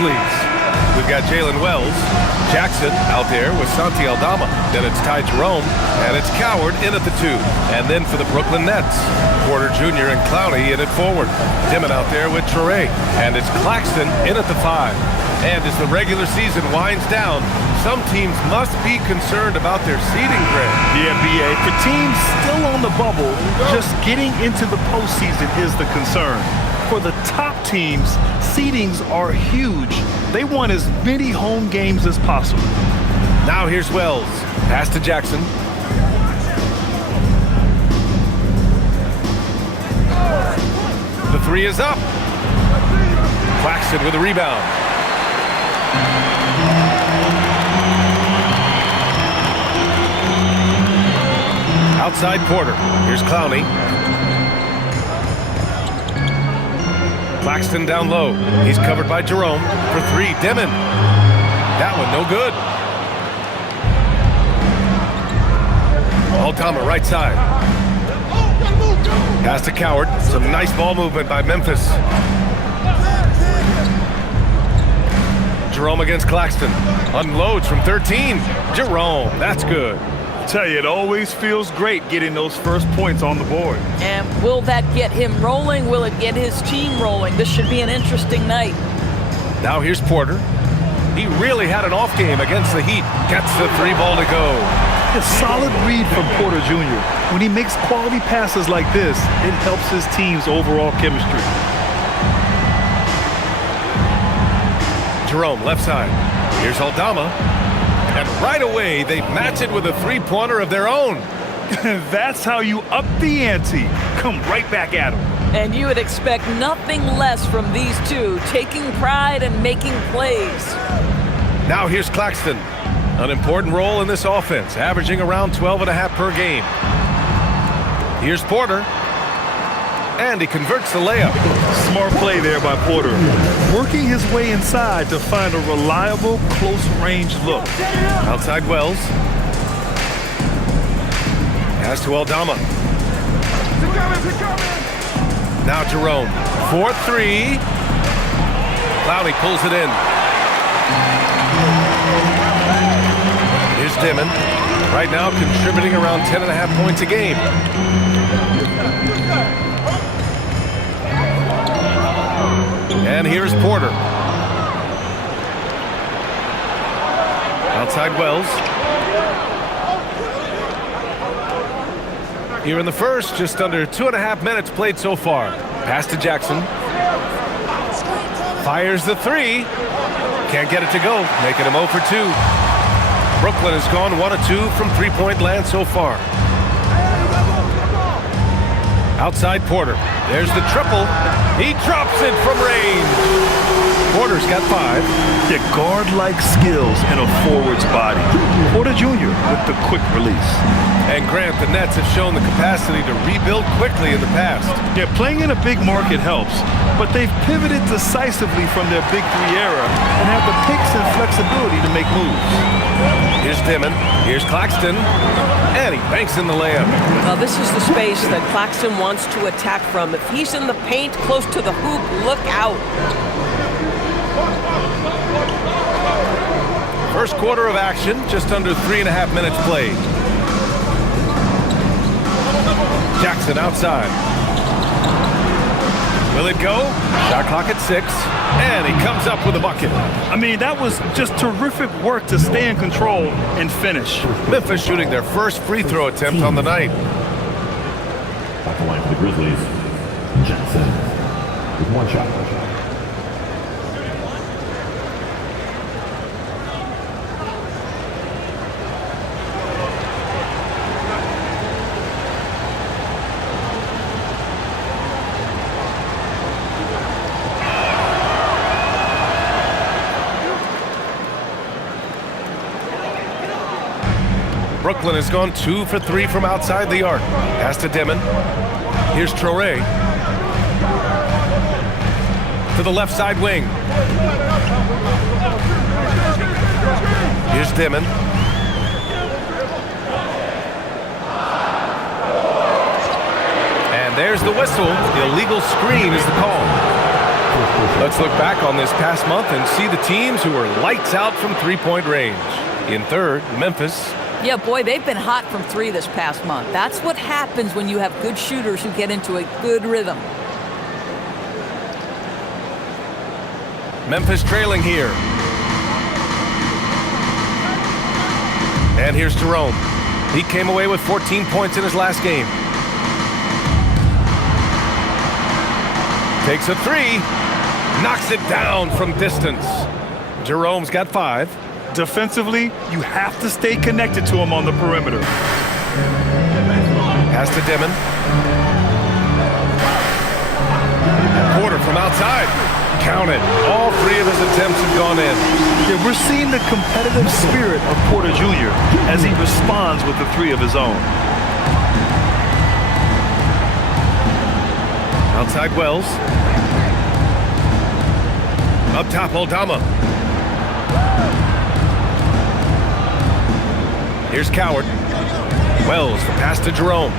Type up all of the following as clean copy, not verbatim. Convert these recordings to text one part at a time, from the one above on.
Grizzlies. We've got Jalen Wells, Jackson out there with Santi Aldama. Then it's Ty Jerome, and it's Coward in at the 2. And then for the Brooklyn Nets, Porter Jr. and Clowney in at forward. Dimon out there with Traore, and it's Claxton in at the 5. And as the regular season winds down, some teams must be concerned about their seeding, Greg. Yeah, BA. For teams still on the bubble, just getting into the postseason is the concern. For the top teams, seedings are huge. They want as many home games as possible. Now here's Wells. Pass to Jackson. The 3 is up. Claxton with a rebound. Outside Porter. Here's Clowney. Claxton down low. He's covered by Jerome for 3. Dimon. That one no good. Aldama right side. Pass to Coward. Some nice ball movement by Memphis. Jerome against Claxton. Unloads from 13. Jerome. That's good. Tell you, it always feels great getting those first points on the board. And will that get him rolling? Will it get his team rolling? This should be an interesting night. Now here's Porter. He really had an off game against the Heat. Gets the 3 ball to go. A solid read from Porter Jr. When he makes quality passes like this, it helps his team's overall chemistry. Jerome left side. Here's Aldama. And right away, they match it with a 3-pointer of their own. That's how you up the ante. Come right back at them. And you would expect nothing less from these two, taking pride and making plays. Now here's Claxton. An important role in this offense, averaging around 12.5 per game. Here's Porter. And he converts the layup. Smart play there by Porter. Working his way inside to find a reliable, close-range look. Outside Wells. Pass to Aldama. Now Jerome. 4-3. Clowney pulls it in. Here's Dimon. Right now contributing around 10.5 points a game. And here's Porter. Outside Wells. Here in the first, just under 2.5 minutes played so far. Pass to Jackson. Fires the 3. Can't get it to go, making him 0 for 2. Brooklyn has gone 1 of 2 from 3-point land so far. Outside Porter. There's the triple. He drops it from range. Porter's got 5. The guard-like skills in a forward's body. Porter Jr. with the quick release. And Grant, the Nets have shown the capacity to rebuild quickly in the past. Yeah, playing in a big market helps, but they've pivoted decisively from their Big 3 era and have the picks and flexibility to make moves. Here's Dimon. Here's Claxton. And he banks in the layup. Well, this is the space that Claxton wants to attack from. If he's in the paint close to the hoop, look out. First quarter of action, just under 3.5 minutes played. Jackson outside. Will it go? Shot clock at 6. And he comes up with a bucket. I mean, that was just terrific work to stay in control and finish. Memphis shooting their first free throw attempt on the night. Back the line for the Grizzlies. Jackson with 1 shot. Brooklyn has gone 2 for 3 from outside the arc. Pass to Dimon. Here's Traore. To the left side wing. Here's Dimon. And there's the whistle. The illegal screen is the call. Let's look back on this past month and see the teams who were lights out from three-point range. In third, Memphis. Yeah, boy, they've been hot from three this past month. That's what happens when you have good shooters who get into a good rhythm. Memphis trailing here. And here's Jerome. He came away with 14 points in his last game. Takes a three. Knocks it down from distance. Jerome's got 5. Defensively, you have to stay connected to him on the perimeter. Pass to Dimon. Porter from outside. Count it. All 3 of his attempts have gone in. Yeah, we're seeing the competitive spirit of Porter Jr. as he responds with the 3 of his own. Outside Wells. Up top, Aldama. Here's Coward. Wells, the pass to Jerome.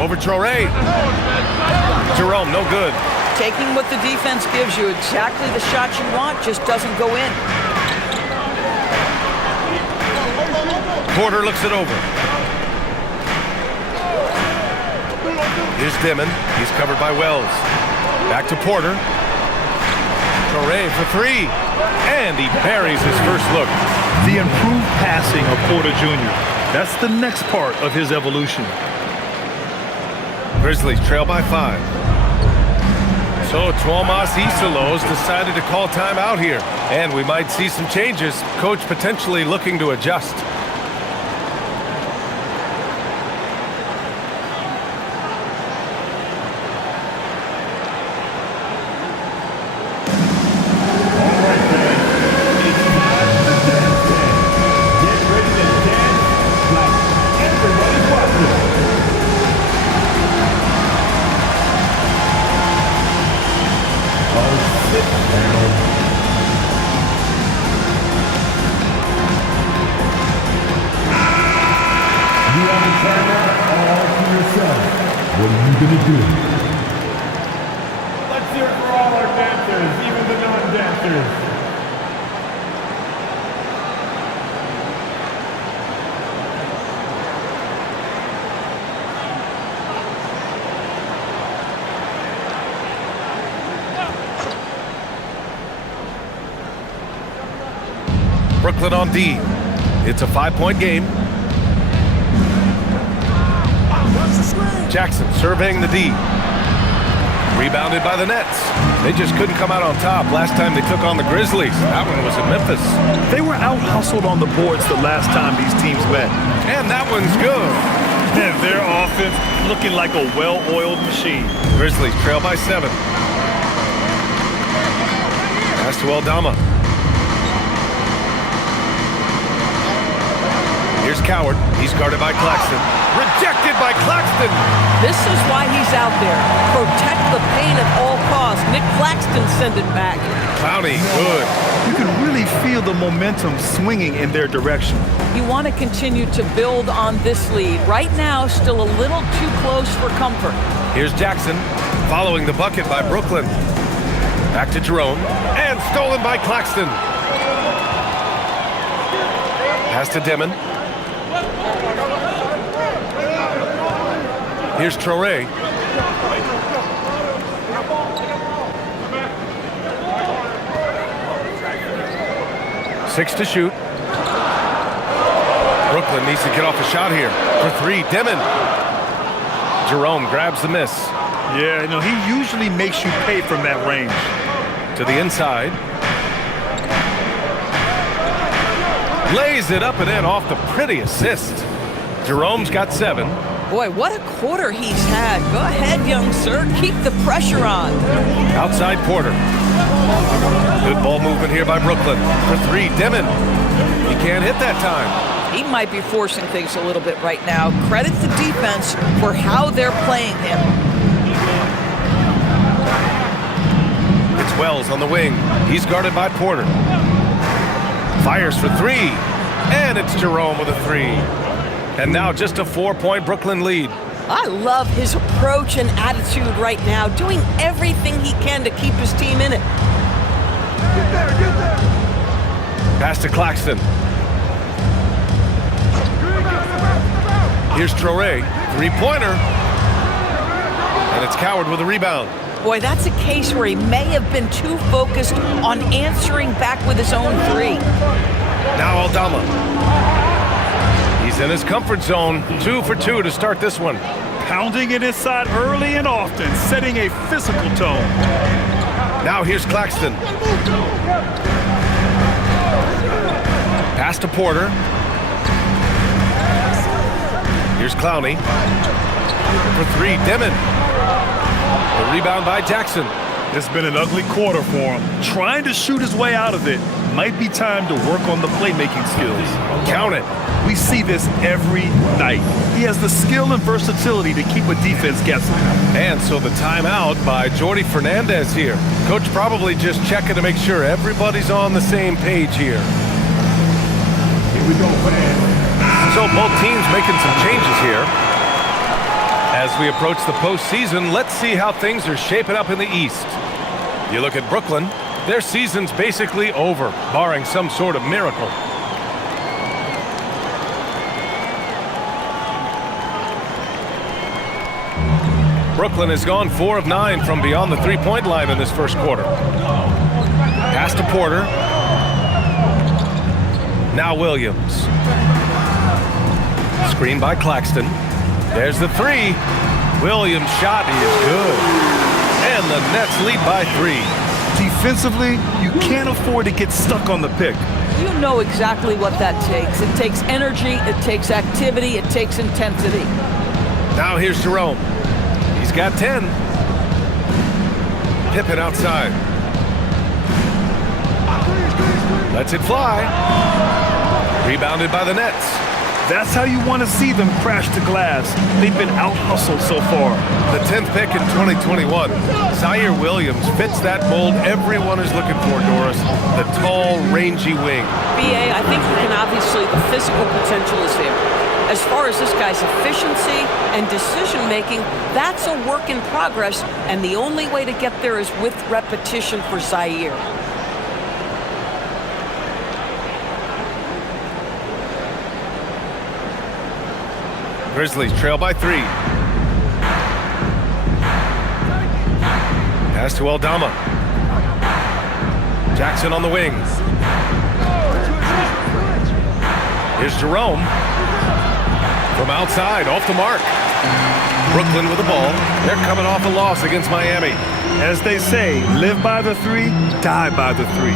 Over Traoré. Jerome, no good. Taking what the defense gives you, exactly the shot you want, just doesn't go in. Porter looks it over. Here's Dimon. He's covered by Wells. Back to Porter. Traoré for 3. And he buries his first look. The improved passing of Porter Jr. That's the next part of his evolution. Grizzlies trail by 5. So Tuomas Isalos decided to call timeout here. And we might see some changes. Coach potentially looking to adjust. What are you gonna do? Let's hear it for all our dancers, even the non-dancers. Brooklyn on D. It's a 5-point game. Jackson surveying the D. Rebounded by the Nets. They just couldn't come out on top last time they took on the Grizzlies. That one was in Memphis. They were out-hustled on the boards the last time these teams met. And that one's good. And their offense looking like a well-oiled machine. Grizzlies trail by 7. Pass to Aldama. Here's Coward. He's guarded by Claxton. Rejected by Claxton. This is why he's out there. Protect the paint at all costs. Nick Claxton sent it back. Clowney, good. You can really feel the momentum swinging in their direction. You want to continue to build on this lead. Right now, still a little too close for comfort. Here's Jackson, following the bucket by Brooklyn. Back to Jerome, and stolen by Claxton. Pass to Dimon. Here's Traoré. 6 to shoot. Brooklyn needs to get off a shot here. For 3, Dimon. Jerome grabs the miss. Yeah, you know, he usually makes you pay from that range. To the inside. Lays it up and in off the pretty assist. Jerome's got 7. Boy, what a quarter he's had. Go ahead, young sir. Keep the pressure on. Outside Porter. Good ball movement here by Brooklyn. For 3, Dimon. He can't hit that time. He might be forcing things a little bit right now. Credit the defense for how they're playing him. It's Wells on the wing. He's guarded by Porter. Fires for 3. And it's Jerome with a 3. And now just a 4-point Brooklyn lead. I love his approach and attitude right now, doing everything he can to keep his team in it. Pass to Claxton. Here's Traoré, three-pointer. And it's Coward with a rebound. Boy, that's a case where he may have been too focused on answering back with his own three. Now Aldama. He's in his comfort zone. 2 for 2 to start this one. Pounding it inside early and often, setting a physical tone. Now here's Claxton. Pass to Porter. Here's Clowney. For 3, Dimon. The rebound by Jackson. It's been an ugly quarter for him. Trying to shoot his way out of it. Might be time to work on the playmaking skills. Count it. We see this every night. He has the skill and versatility to keep a defense guessing. And so the timeout by Jordi Fernandez here. Coach probably just checking to make sure everybody's on the same page here. Here we go, fans. So both teams making some changes here. As we approach the postseason, let's see how things are shaping up in the East. You look at Brooklyn, their season's basically over, barring some sort of miracle. Brooklyn has gone 4 of 9 from beyond the three-point line in this first quarter. Pass to Porter. Now Williams. Screen by Claxton. There's the 3. Williams' shot is good. And the Nets lead by 3. Defensively, you can't afford to get stuck on the pick. You know exactly what that takes. It takes energy, it takes activity, it takes intensity. Now here's Jerome. He's got 10. Pippen outside. Lets it fly. Rebounded by the Nets. That's how you want to see them crash to glass. They've been out-hustled so far. The 10th pick in 2021. Zaire Williams fits that mold everyone is looking for, Doris. The tall, rangy wing. BA, I think you can obviously, the physical potential is there. As far as this guy's efficiency and decision-making, that's a work in progress, and the only way to get there is with repetition for Zaire. Grizzlies trail by 3. Pass to Aldama. Jackson on the wing. Here's Jerome. From outside, off the mark. Brooklyn with the ball. They're coming off a loss against Miami. As they say, live by the 3, die by the 3.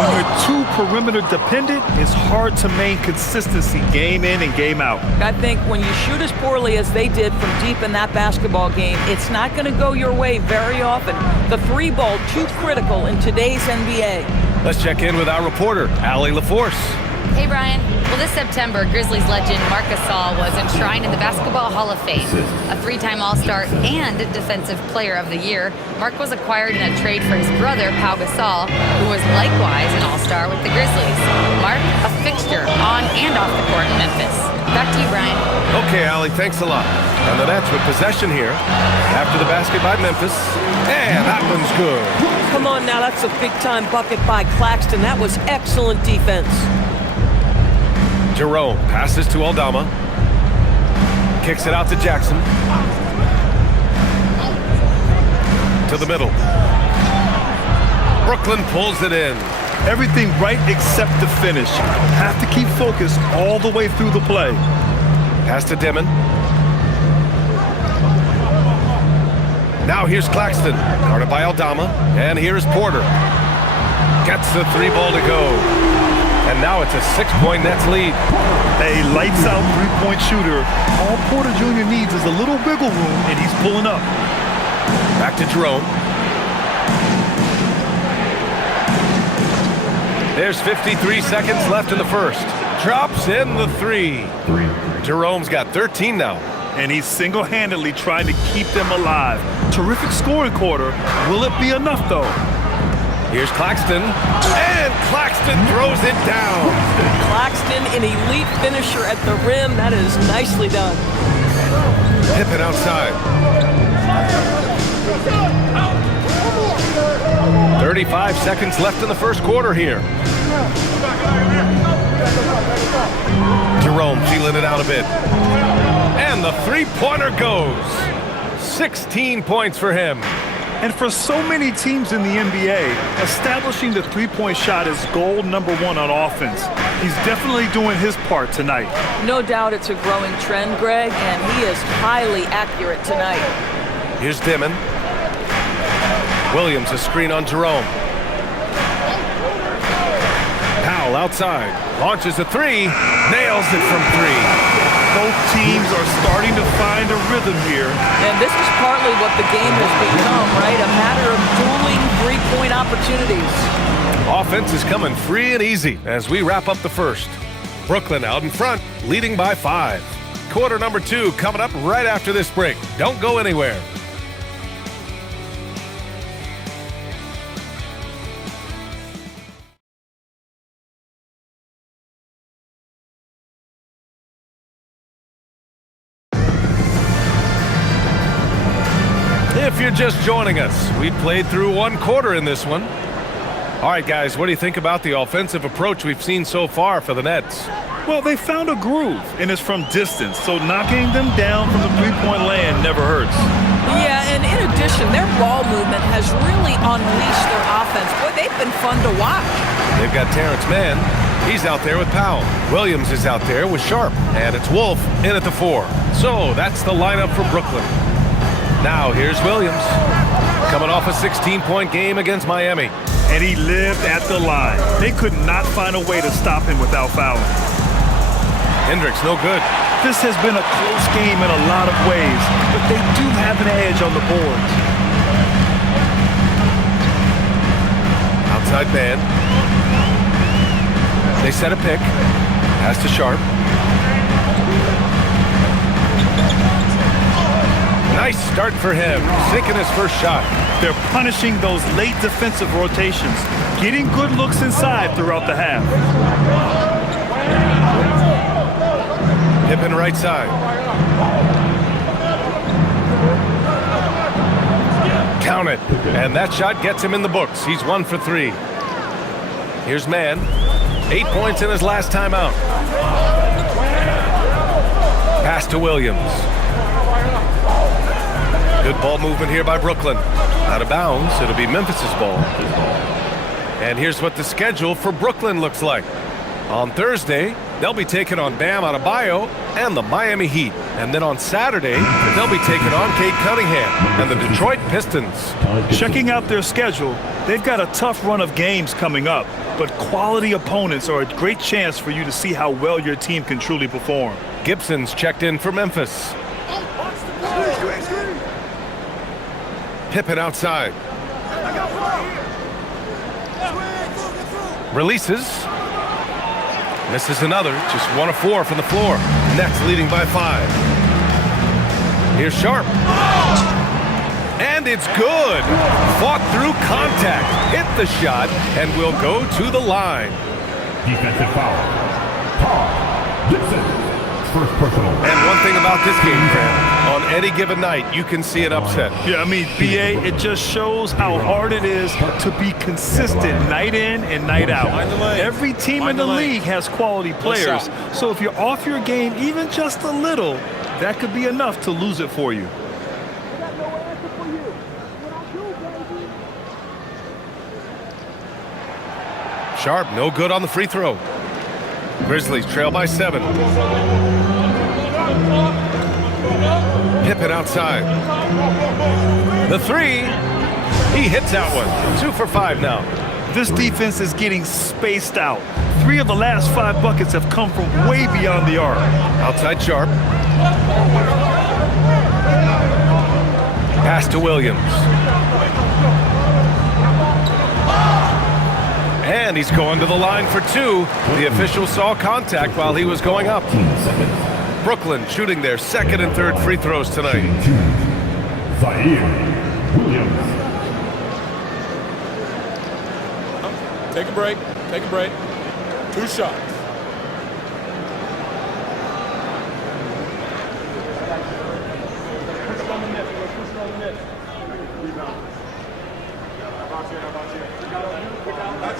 When you're too perimeter dependent, it's hard to maintain consistency game in and game out. I think when you shoot as poorly as they did from deep in that basketball game, it's not going to go your way very often. The 3 ball, too critical in today's NBA. Let's check in with our reporter, Allie LaForce. Hey, Brian. Well, this September, Grizzlies legend Marc Gasol was enshrined in the Basketball Hall of Fame. A 3-time All-Star and Defensive Player of the Year, Marc was acquired in a trade for his brother, Pau Gasol, who was likewise an All-Star with the Grizzlies. Marc, a fixture on and off the court in Memphis. Back to you, Brian. Okay, Allie, thanks a lot. And the Nets with possession here after the basket by Memphis. And that one's good. Come on now, that's a big-time bucket by Claxton. That was excellent defense. Jerome passes to Aldama. Kicks it out to Jackson. To the middle. Brooklyn pulls it in. Everything right except the finish. Have to keep focused all the way through the play. Pass to Dimon. Now here's Claxton. Guarded by Aldama. And here's Porter. Gets the 3 ball to go. And now it's a 6-point Nets lead. A lights-out 3-point shooter. All Porter Jr. needs is a little wiggle room, and he's pulling up. Back to Jerome. There's 53 seconds left in the first. Drops in the 3. Jerome's got 13 now. And he's single-handedly trying to keep them alive. Terrific scoring quarter. Will it be enough, though? Here's Claxton, and Claxton throws it down. Claxton, an elite finisher at the rim. That is nicely done. Pippen outside. 35 seconds left in the first quarter here. Jerome feeling it out a bit. And the three-pointer goes. 16 points for him. And for so many teams in the NBA, establishing the three-point shot is goal number one on offense. He's definitely doing his part tonight. No doubt it's a growing trend, Greg, and he is highly accurate tonight. Here's Dimon. Williams, a screen on Jerome. Powell outside. Launches a three. Nails it from three. Both teams are starting to find a rhythm here. And this is partly what the game has become, right? A matter of dueling three-point opportunities. Offense is coming free and easy as we wrap up the first. Brooklyn out in front, leading by 5. Quarter number 2 coming up right after this break. Don't go anywhere. If you're just joining us, we played through one quarter in this one. All right, guys, what do you think about the offensive approach we've seen so far for the Nets? Well, they found a groove, and it's from distance, so knocking them down from the three-point land never hurts. Yeah, and in addition, their ball movement has really unleashed their offense. Boy, they've been fun to watch. They've got Terrence Mann. He's out there with Powell. Williams is out there with Sharp. And it's Wolf in at the 4. So that's the lineup for Brooklyn. Now here's Williams, coming off a 16-point game against Miami. And he lived at the line. They could not find a way to stop him without fouling. Hendricks, no good. This has been a close game in a lot of ways, but they do have an edge on the boards. Outside man. They set a pick. Pass to Sharp. Nice start for him, sinking his first shot. They're punishing those late defensive rotations, getting good looks inside throughout the half. Pippen right side. Count it. And that shot gets him in the books. He's 1 for 3. Here's Mann. 8 points in his last time out. Pass to Williams. Good ball movement here by Brooklyn. Out of bounds, it'll be Memphis's ball. And here's what the schedule for Brooklyn looks like. On Thursday, they'll be taking on Bam Adebayo and the Miami Heat. And then on Saturday, they'll be taking on Cade Cunningham and the Detroit Pistons. Checking out their schedule, they've got a tough run of games coming up, but quality opponents are a great chance for you to see how well your team can truly perform. Gibson's checked in for Memphis. Pippen outside. Releases. Misses another. Just 1 of 4 from the floor. Nets leading by 5. Here's Sharp. And it's good. Fought through contact. Hit the shot and will go to the line. Defensive foul. Paul Gibson. First personal. And one thing about this game, Grant, on any given night, you can see an upset. Yeah, I mean, BA, it just shows how hard it is to be consistent night in and night out. Every team in the league has quality players, so if you're off your game even just a little, that could be enough to lose it for you. Sharp, no good on the free throw. Grizzlies trail by 7. Pippen outside. The 3. He hits that one. 2 for 5 now. This defense is getting spaced out. 3 of the last 5 buckets have come from way beyond the arc. Outside Sharp. Pass to Williams. And he's going to the line for 2. The official saw contact while he was going up. Brooklyn shooting their 2nd and 3rd free throws tonight. Williams. Take a break. Take a break. 2 shots.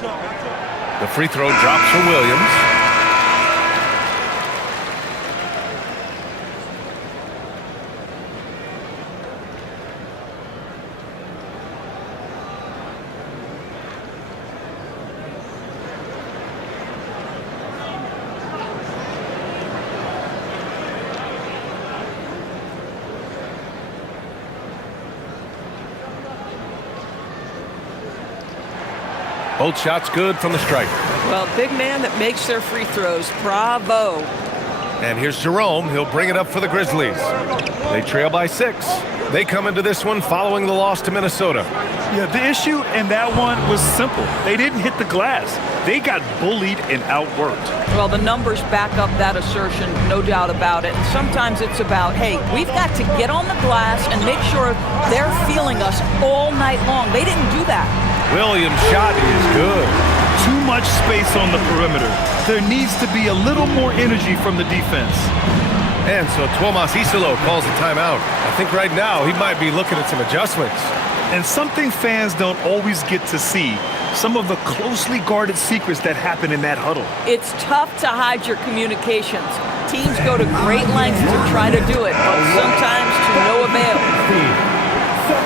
The free throw drops for Williams. Both shots good from the striker. Well, big man that makes their free throws. Bravo. And here's Jerome. He'll bring it up for the Grizzlies. They trail by 6. They come into this one following the loss to Minnesota. Yeah, the issue in that one was simple. They didn't hit the glass. They got bullied and outworked. Well, the numbers back up that assertion, no doubt about it. And sometimes it's about, hey, we've got to get on the glass and make sure they're feeling us all night long. They didn't do that. Williams' shot is good. Too much space on the perimeter. There needs to be a little more energy from the defense. And so Tomas Isolo calls a timeout. I think right now he might be looking at some adjustments. And something fans don't always get to see, some of the closely guarded secrets that happen in that huddle. It's tough to hide your communications. Teams go to great lengths to try to do it, but sometimes to no avail.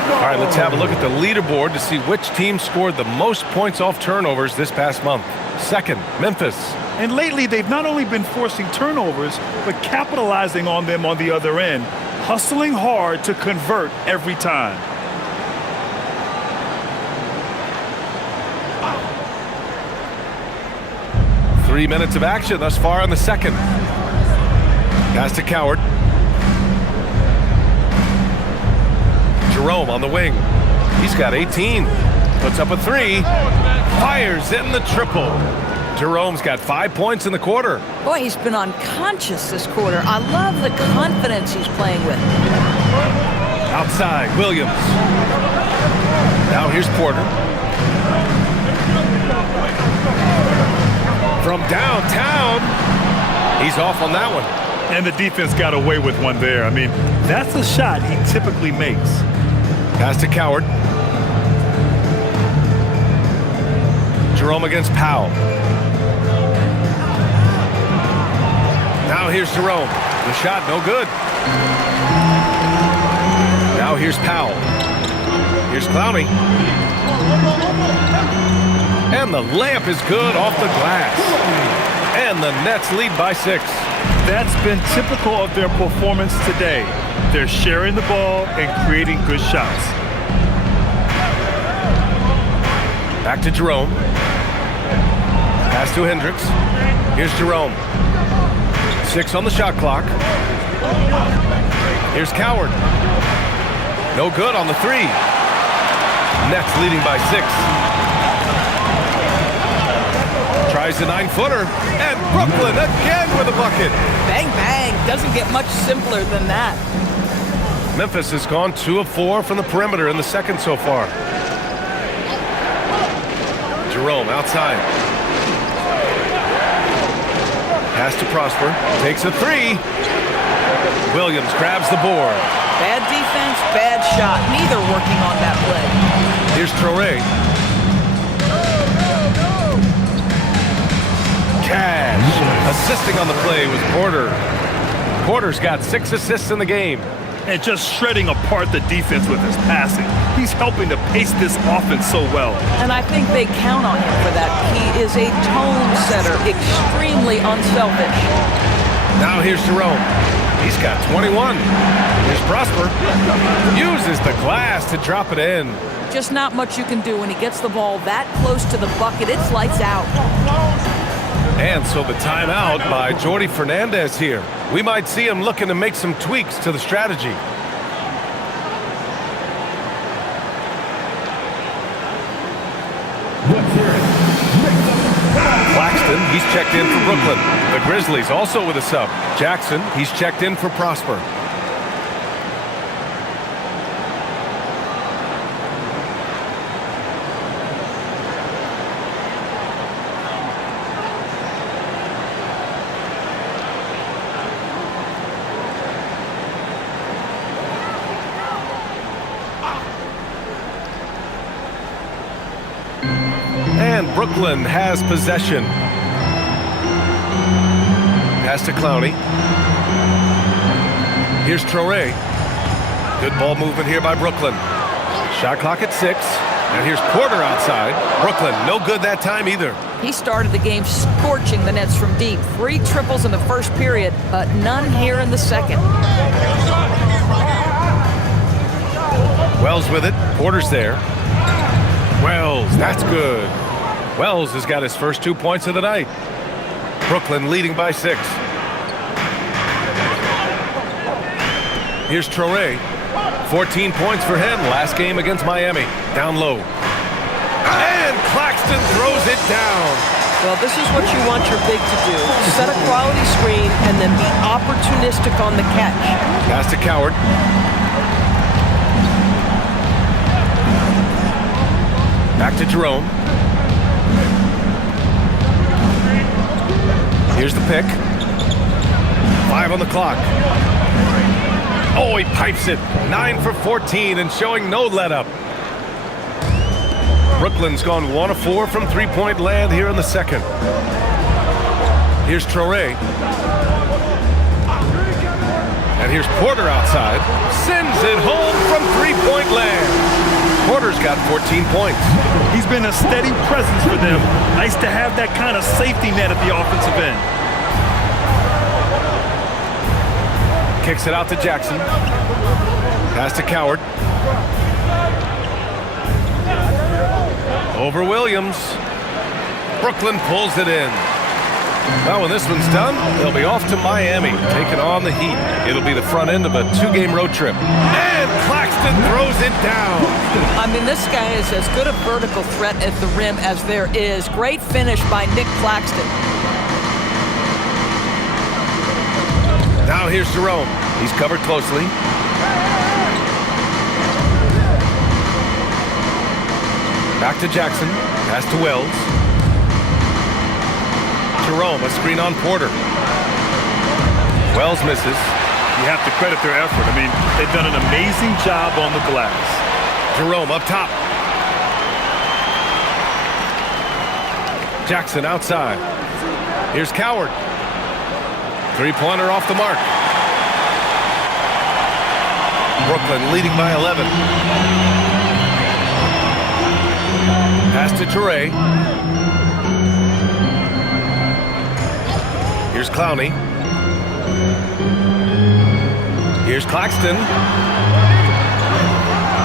All right, let's have a look at the leaderboard to see which team scored the most points off turnovers this past month. Second, Memphis. And lately, they've not only been forcing turnovers, but capitalizing on them on the other end, hustling hard to convert every time. Three minutes of action thus far in the second. Pass to Coward. Jerome on the wing. He's got 18. Puts up a 3. Fires in the triple. Jerome's got 5 points in the quarter. Boy, he's been unconscious this quarter. I love the confidence he's playing with. Outside, Williams. Now here's Porter. From downtown. He's off on that one. And the defense got away with one there. I mean, that's a shot he typically makes. Pass to Coward. Jerome against Powell. Now here's Jerome. The shot no good. Now here's Powell. Here's Clowney. And the layup is good off the glass. And the Nets lead by 6. That's been typical of their performance today. They're sharing the ball and creating good shots. Back to Jerome. Pass to Hendricks. Here's Jerome. 6 on the shot clock. Here's Coward. No good on the 3. Nets leading by 6. Tries the 9-footer. And Brooklyn again with a bucket. Bang, bang. Doesn't get much simpler than that. Memphis has gone 2 of 4 from the perimeter in the second so far. Jerome outside. Pass to Prosper. Takes a 3. Williams grabs the board. Bad defense, bad shot. Neither working on that play. Here's Traoré. Cash. Assisting on the play was Porter. Porter's got 6 assists in the game. And just shredding apart the defense with his passing. He's helping to pace this offense so well. And I think they count on him for that. He is a tone setter, extremely unselfish. Now here's Jerome. He's got 21. Here's Prosper. Uses the glass to drop it in. Just not much you can do when he gets the ball that close to the bucket. It's lights out. And so the timeout by Jordi Fernandez here. We might see him looking to make some tweaks to the strategy. Claxton, he's checked in for Brooklyn. The Grizzlies also with a sub. Jackson, he's checked in for Prosper. Brooklyn has possession. Pass to Clowney. Here's Traoré. Good ball movement here by Brooklyn. Shot clock at 6. And here's Porter outside. Brooklyn, no good that time either. He started the game scorching the Nets from deep. 3 triples in the first period, but none here in the second. Wells with it. Porter's there. Wells, that's good. Wells has got his first 2 points of the night. Brooklyn leading by 6. Here's Traoré. 14 points for him last game against Miami. Down low. And Claxton throws it down. Well, this is what you want your big to do. Set a quality screen and then be opportunistic on the catch. Pass to Coward. Back to Jerome. Here's the pick. 5 on the clock. Oh, he pipes it. 9 for 14 and showing no let-up. Brooklyn's gone 1 of 4 from three-point land here in the second. Here's Traoré. And here's Porter outside. Sends it home from three-point land. Porter's got 14 points. He's been a steady presence for them. Nice to have that kind of safety net at the offensive end. Kicks it out to Jackson. Pass to Coward. Over Williams. Brooklyn pulls it in. Well, when this one's done, they'll be off to Miami, taking on the Heat. It'll be the front end of a 2-game road trip. And Claxton throws it down. I mean, this guy is as good a vertical threat at the rim as there is. Great finish by Nick Claxton. Now here's Jerome. He's covered closely. Back to Jackson. Pass to Wells. Jerome, a screen on Porter. Wells misses. You have to credit their effort. I mean, they've done an amazing job on the glass. Jerome up top. Jackson outside. Here's Coward. Three-pointer off the mark. Brooklyn leading by 11. Pass to Traoré. Here's Clowney. Here's Claxton.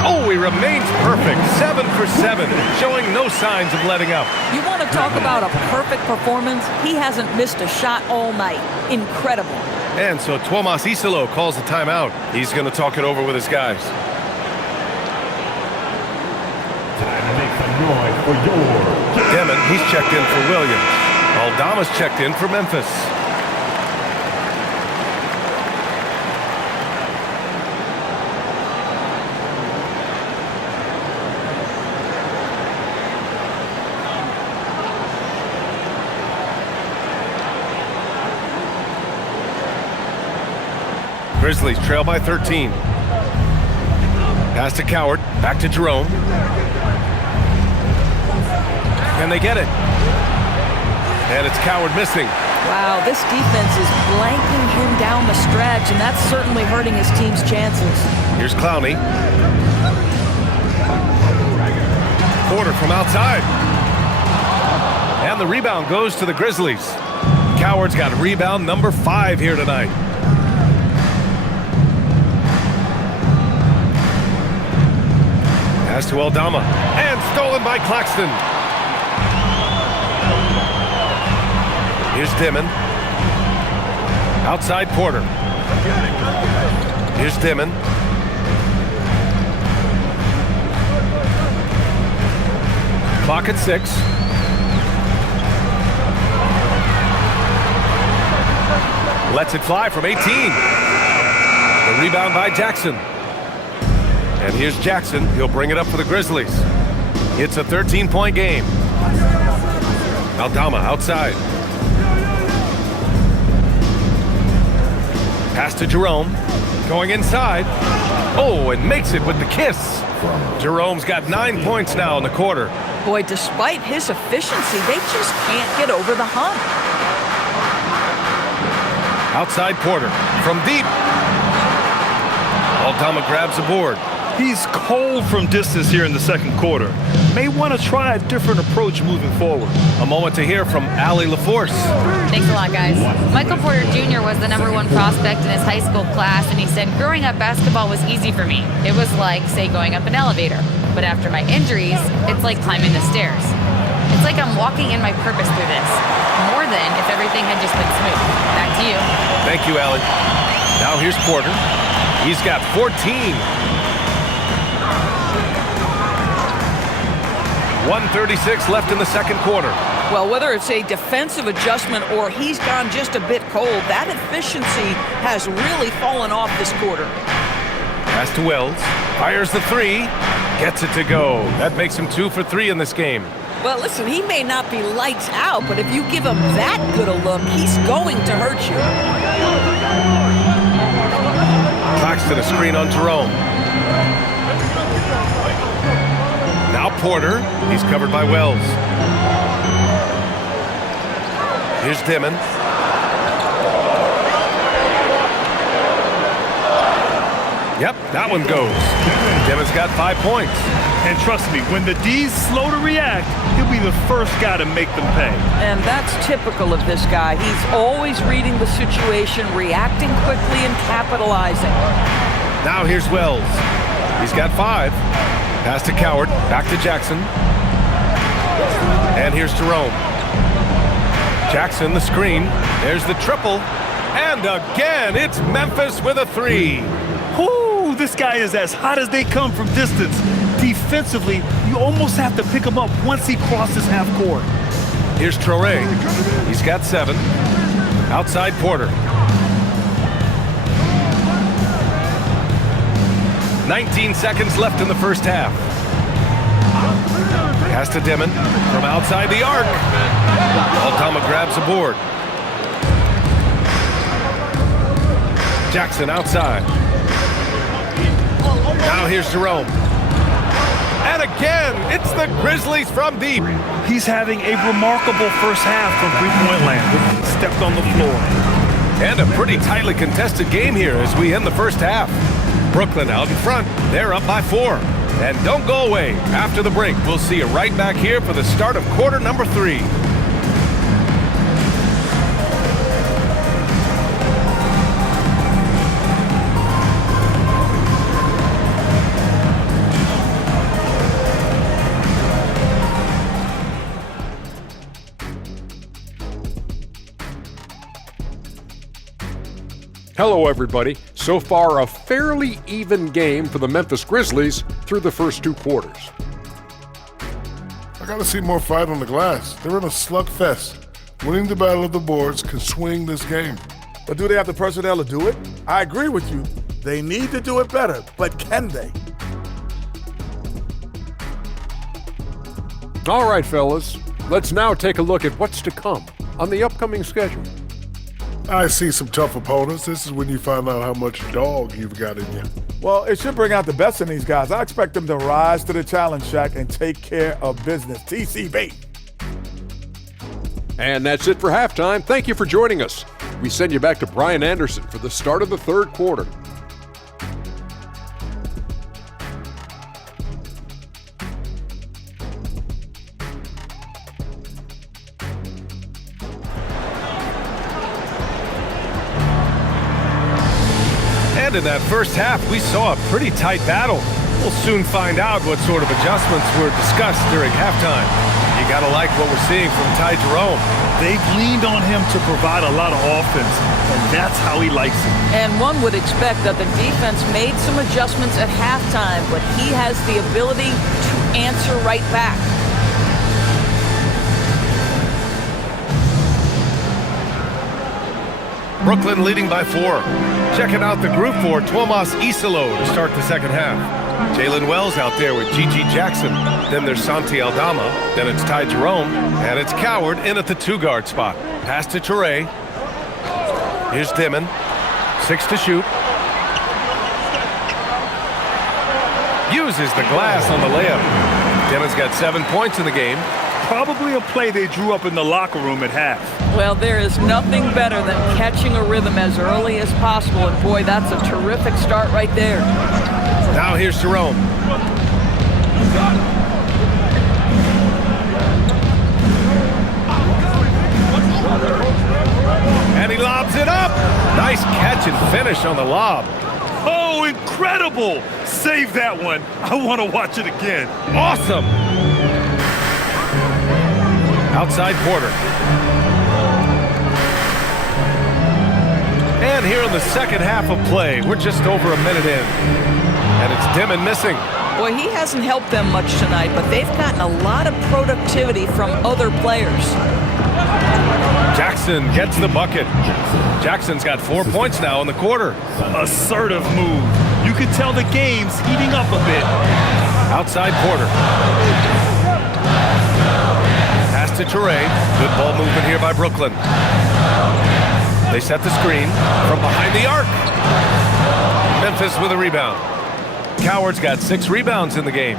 Oh, he remains perfect. 7 for 7, showing no signs of letting up. You want to talk about a perfect performance? He hasn't missed a shot all night. Incredible. And so Tomas Isolo calls the timeout. He's going to talk it over with his guys. Time to make some noise for your... Demon, he's checked in for Williams. Aldama's checked in for Memphis. Grizzlies trail by 13. Pass to Coward. Back to Jerome. And they get it. And it's Coward missing. Wow, this defense is blanking him down the stretch, and that's certainly hurting his team's chances. Here's Clowney. Porter from outside. And the rebound goes to the Grizzlies. Coward's got rebound number 5 here tonight. Pass to Aldama. And stolen by Claxton. Here's Dimon. Outside Porter. Here's Dimon. Clock at 6. Lets it fly from 18. The rebound by Jackson. And here's Jackson. He'll bring it up for the Grizzlies. It's a 13-point game. Aldama outside. Pass to Jerome. Going inside. Oh, and makes it with the kiss. Jerome's got 9 points now in the quarter. Boy, despite his efficiency, they just can't get over the hump. Outside Porter from deep. Aldama grabs a board. He's cold from distance here in the second quarter. May want to try a different approach moving forward. A moment to hear from Allie LaForce. Thanks a lot, guys. Michael Porter Jr. was the #1 prospect in his high school class, and he said, growing up, basketball was easy for me. It was like, say, going up an elevator. But after my injuries, it's like climbing the stairs. It's like I'm walking in my purpose through this, more than if everything had just been smooth. Back to you. Thank you, Allie. Now here's Porter. He's got 14. 1:36 left in the second quarter. Well, whether it's a defensive adjustment or he's gone just a bit cold, that efficiency has really fallen off this quarter. Pass to Wells. Fires the three. Gets it to go. That makes him 2 for 3 in this game. Well, listen, he may not be lights out, but if you give him that good a look, he's going to hurt you. Claxton a screen on Jerome. Now Porter. He's covered by Wells. Here's Dimon. Yep, that one goes. Dimon's got 5 points. And trust me, when the D's slow to react, he'll be the first guy to make them pay. And that's typical of this guy. He's always reading the situation, reacting quickly, and capitalizing. Now here's Wells. He's got 5. Pass to Coward. Back to Jackson. And here's Jerome. Jackson, the screen. There's the triple. And again, it's Memphis with a 3. Whoo, this guy is as hot as they come from distance. Defensively, you almost have to pick him up once he crosses half court. Here's Traoré. He's got 7. Outside Porter. 19 seconds left in the first half. Pass to Dimon from outside the arc. Aldama grabs a board. Jackson outside. Now here's Jerome. And again, it's the Grizzlies from deep. He's having a remarkable first half from three-point land. Stepped on the floor. And a pretty tightly contested game here as we end the first half. Brooklyn out in front. They're up by 4. And don't go away. After the break, we'll see you right back here for the start of quarter number 3. Hello, everybody. So far, a fairly even game for the Memphis Grizzlies through the first 2 quarters. I gotta see more fight on the glass. They're in a slugfest. Winning the battle of the boards can swing this game. But do they have the personnel to do it? I agree with you. They need to do it better, but can they? All right, fellas. Let's now take a look at what's to come on the upcoming schedule. I see some tough opponents. This is when you find out how much dog you've got in you. Well, it should bring out the best in these guys. I expect them to rise to the challenge, Shaq, and take care of business. TCB. And that's it for halftime. Thank you for joining us. We send you back to Brian Anderson for the start of the third quarter. And in that first half, we saw a pretty tight battle. We'll soon find out what sort of adjustments were discussed during halftime. You gotta like what we're seeing from Ty Jerome. They've leaned on him to provide a lot of offense, and that's how he likes it. And one would expect that the defense made some adjustments at halftime, but he has the ability to answer right back. Brooklyn leading by 4. Checking out the group for Tomas Isalo to start the second half. Jalen Wells out there with Gigi Jackson. Then there's Santi Aldama. Then it's Ty Jerome. And it's Coward in at the 2-guard spot. Pass to Traoré. Here's Dimon. 6 to shoot. Uses the glass on the layup. Demon's got 7 points in the game. Probably a play they drew up in the locker room at half. Well, there is nothing better than catching a rhythm as early as possible, and boy, that's a terrific start right there. Now here's Jerome. And he lobs it up. Nice catch and finish on the lob. Oh, incredible! Save that one. I want to watch it again. Awesome. Outside Porter. And here in the second half of play, we're just over a minute in. And it's Dimon missing. Boy, he hasn't helped them much tonight, but they've gotten a lot of productivity from other players. Jackson gets the bucket. Jackson's got 4 points now in the quarter. Assertive move. You can tell the game's heating up a bit. Outside Porter. Pass to Toure. Good ball movement here by Brooklyn. They set the screen from behind the arc. Memphis with a rebound. Coward's got 6 rebounds in the game.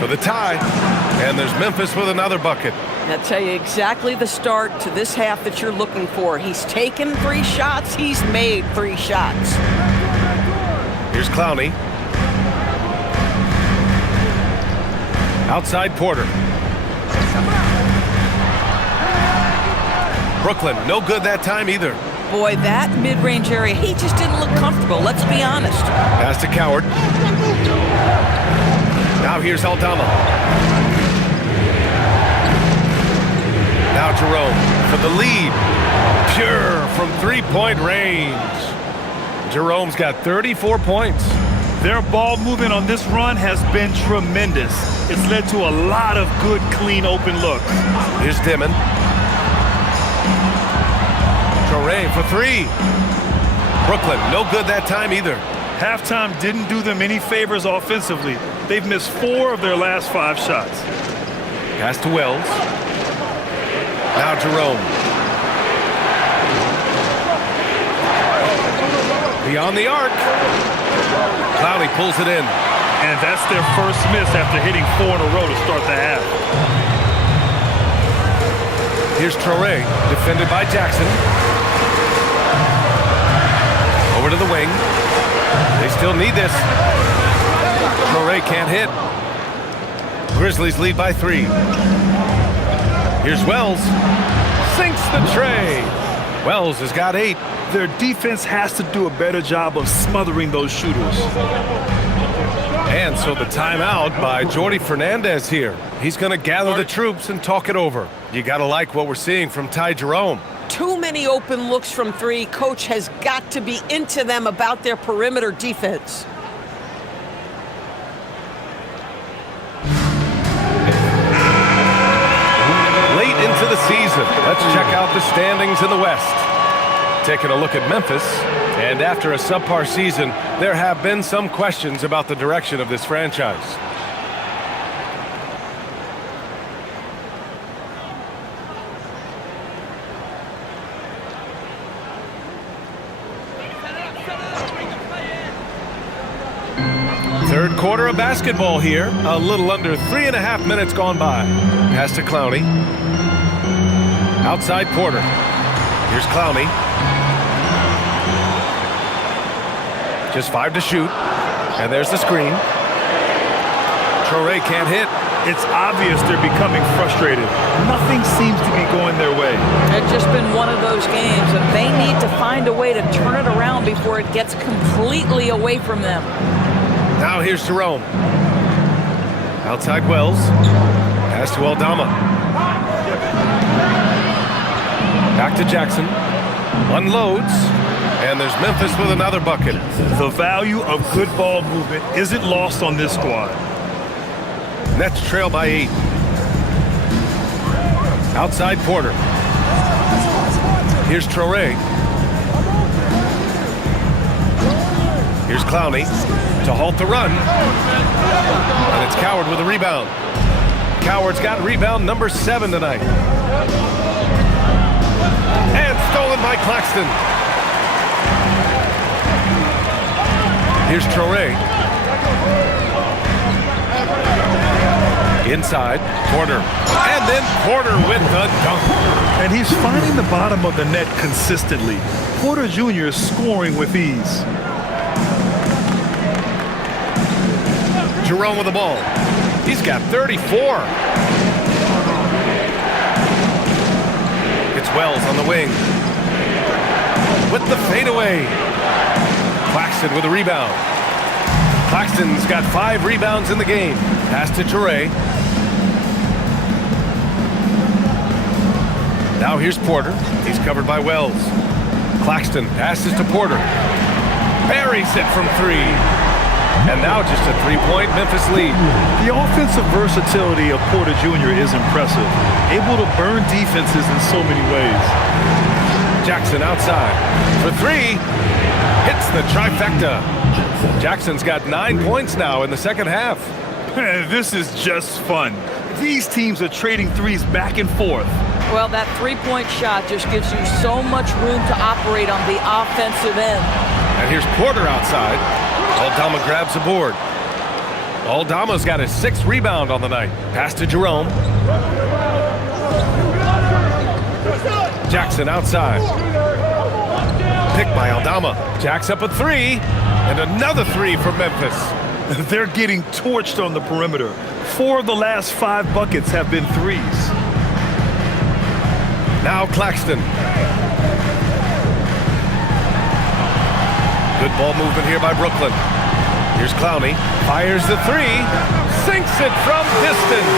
For the tie. And there's Memphis with another bucket. I'll tell you exactly the start to this half that you're looking for. He's taken 3 shots. He's made 3 shots. Here's Clowney. Outside Porter. Brooklyn, no good that time either. Boy, that mid-range area, he just didn't look comfortable. Let's be honest. Pass to Coward. Now here's Aldama. Now Jerome for the lead. Pure from 3-point range. Jerome's got 34 points. Their ball movement on this run has been tremendous. It's led to a lot of good, clean, open looks. Here's Dimon. Toure for 3. Brooklyn, no good that time either. Halftime didn't do them any favors offensively. They've missed 4 of their last 5 shots. Pass to Wells. Now Jerome. Beyond the arc. Clowney pulls it in. And that's their first miss after hitting 4 in a row to start the half. Here's Toure, defended by Jackson. Over to the wing. They still need this. Toure can't hit. Grizzlies lead by 3. Here's Wells. Sinks the tray. Wells has got 8. Their defense has to do a better job of smothering those shooters. And so the timeout by Jordi Fernandez here. He's going to gather the troops and talk it over. You got to like what we're seeing from Ty Jerome. Too many open looks from 3. Coach has got to be into them about their perimeter defense. Late into the season, let's check out the standings in the West. Taking a look at Memphis, and after a subpar season, there have been some questions about the direction of this franchise. Third quarter of basketball here. A little under 3.5 minutes gone by. Pass to Clowney. Outside Porter. Here's Clowney. Just 5 to shoot. And there's the screen. Toure can't hit. It's obvious they're becoming frustrated. Nothing seems to be going their way. It's just been one of those games, and they need to find a way to turn it around before it gets completely away from them. Now here's Jerome. Outside Wells. Pass to Aldama. Back to Jackson. Unloads. And there's Memphis with another bucket. The value of good ball movement isn't lost on this squad. Nets trail by 8. Outside Porter. Here's Toure. Here's Clowney to halt the run. And it's Coward with a rebound. Coward's got rebound number 7 tonight. And stolen by Claxton. Here's Toure. Inside, Porter. And then Porter with the dunk. And he's finding the bottom of the net consistently. Porter Jr. is scoring with ease. Jerome with the ball. He's got 34. It's Wells on the wing. With the fadeaway. Claxton with a rebound. Claxton's got 5 rebounds in the game. Pass to Toure. Now here's Porter. He's covered by Wells. Claxton passes to Porter. Buries it from 3. And now just a 3-point Memphis lead. The offensive versatility of Porter Jr. is impressive. Able to burn defenses in so many ways. Jackson outside for 3. Hits the trifecta. Jackson's got 9 points now in the second half. This is just fun. These teams are trading threes back and forth. Well, that three-point shot just gives you so much room to operate on the offensive end. And here's Porter outside. Aldama grabs the board. Aldama's got his 6th rebound on the night. Pass to Jerome. Jackson outside. Picked by Aldama. Jack's up a 3. And another 3 for Memphis. They're getting torched on the perimeter. 4 of the last 5 buckets have been threes. Now Claxton. Good ball movement here by Brooklyn. Here's Clowney. Fires the 3. Sinks it from distance.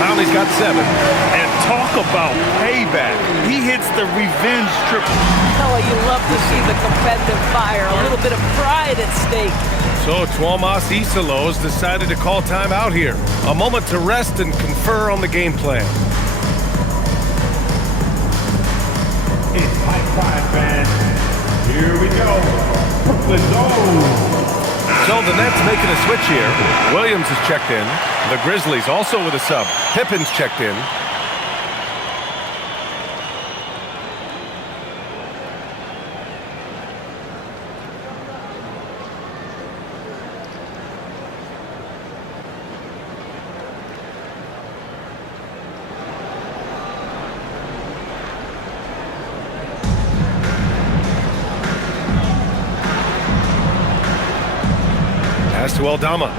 Clowney's got 7. And talk about payback. He hits the revenge triple. Oh, you love to see the competitive fire. A little bit of pride at stake. So Tuomas Isalos decided to call timeout here. A moment to rest and confer on the game plan. It's High Five, fans. Here we go. Brooklyn goes. So the Nets making a switch here. Williams is checked in. The Grizzlies also with a sub. Pippen's checked in. To Aldama.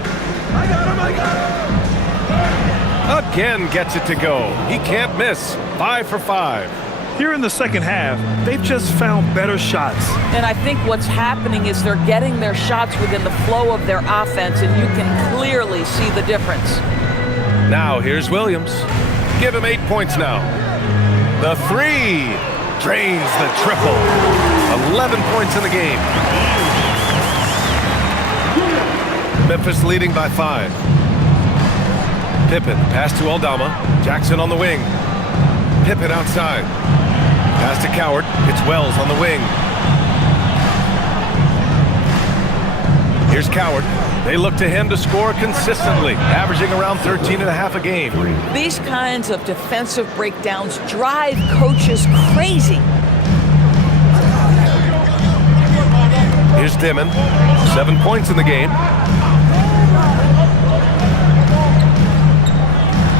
Again gets it to go. He can't miss. 5 for 5. Here in the second half, they've just found better shots. And I think what's happening is they're getting their shots within the flow of their offense, and you can clearly see the difference. Now here's Williams. Give him 8 points now. The 3 drains the triple. 11 points in the game. Memphis leading by 5. Pippen, pass to Aldama. Jackson on the wing. Pippen outside. Pass to Coward. It's Wells on the wing. Here's Coward. They look to him to score consistently, averaging around 13.5 a game. These kinds of defensive breakdowns drive coaches crazy. Here's Dimon. 7 points in the game.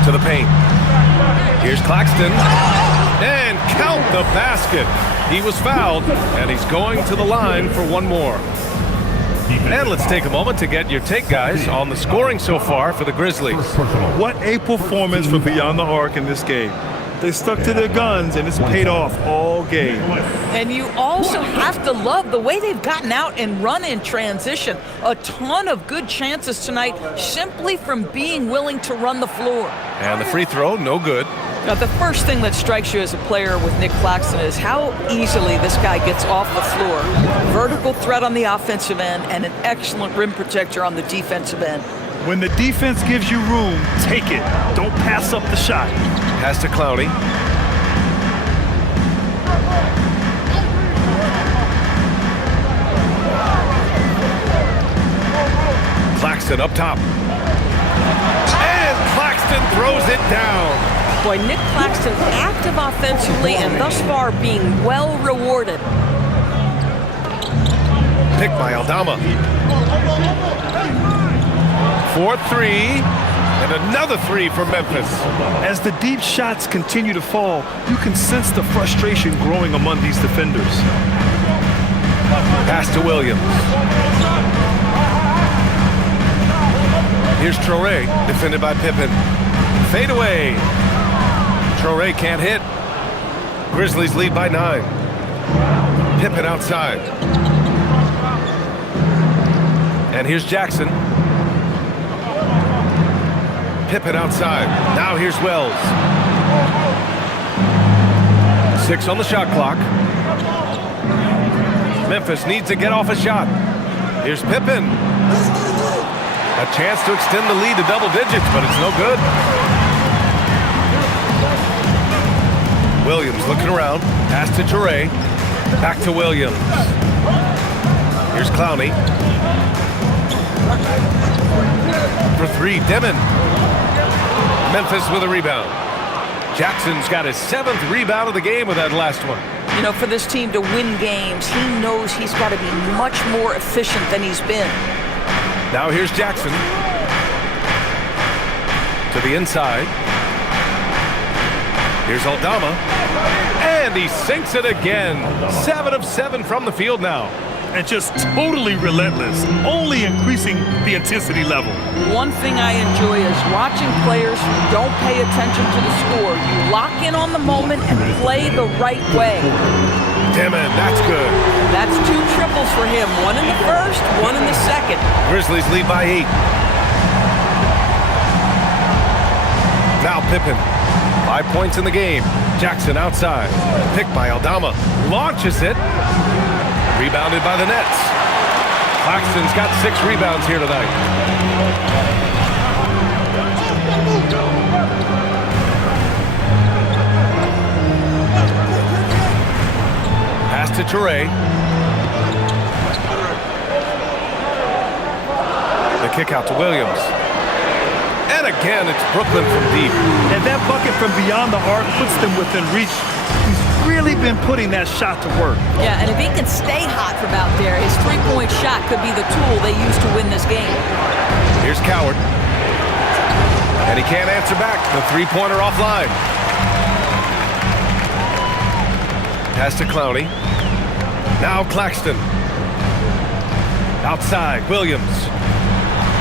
To the paint. Here's Claxton. And count the basket. He was fouled, and he's going to the line for one more. And let's take a moment to get your take, guys, on the scoring so far for the Grizzlies. What a performance for Beyond the Arc in this game. They stuck to their guns, and it's paid off all game. And you also have to love the way they've gotten out and run in transition. A ton of good chances tonight simply from being willing to run the floor. And the free throw, no good. Now, the first thing that strikes you as a player with Nick Claxton is how easily this guy gets off the floor. Vertical threat on the offensive end and an excellent rim protector on the defensive end. When the defense gives you room, take it. Don't pass up the shot. Pass to Clowney. Claxton up top. And Claxton throws it down. Boy, Nick Claxton active offensively and thus far being well rewarded. Picked by Aldama. 4-3. And another three for Memphis. As the deep shots continue to fall, you can sense the frustration growing among these defenders. Pass to Williams. Here's Traore, defended by Pippen. Fade away. Traore can't hit. Grizzlies lead by 9. Pippen outside. And here's Jackson. Pippen outside. Now here's Wells. 6 on the shot clock. Memphis needs to get off a shot. Here's Pippen. A chance to extend the lead to double digits, but it's no good. Williams looking around. Pass to Traore. Back to Williams. Here's Clowney. For 3, Demon. Memphis with a rebound. Jackson's got his 7th rebound of the game with that last one. You know, for this team to win games, he knows he's got to be much more efficient than he's been. Now here's Jackson. To the inside. Here's Aldama. And he sinks it again. 7 of 7 from the field now. And just totally relentless, only increasing the intensity level. One thing I enjoy is watching players who don't pay attention to the score. You lock in on the moment and play the right way. Demon, that's good. That's 2 triples for him. 1 in the first, 1 in the second. Grizzlies lead by 8. Now Pippen. 5 points in the game. Jackson outside. Picked by Aldama. Launches it. Rebounded by the Nets. Claxton's got 6 rebounds here tonight. Pass to Traore. The kick out to Williams. And again, it's Brooklyn from deep. And that bucket from beyond the arc puts them within reach. He's really been putting that shot to work. Yeah, and if he can stay hot from out there, his three-point shot could be the tool they use to win this game. Here's Coward. And he can't answer back. The three-pointer offline. Pass to Clowney. Now Claxton. Outside, Williams.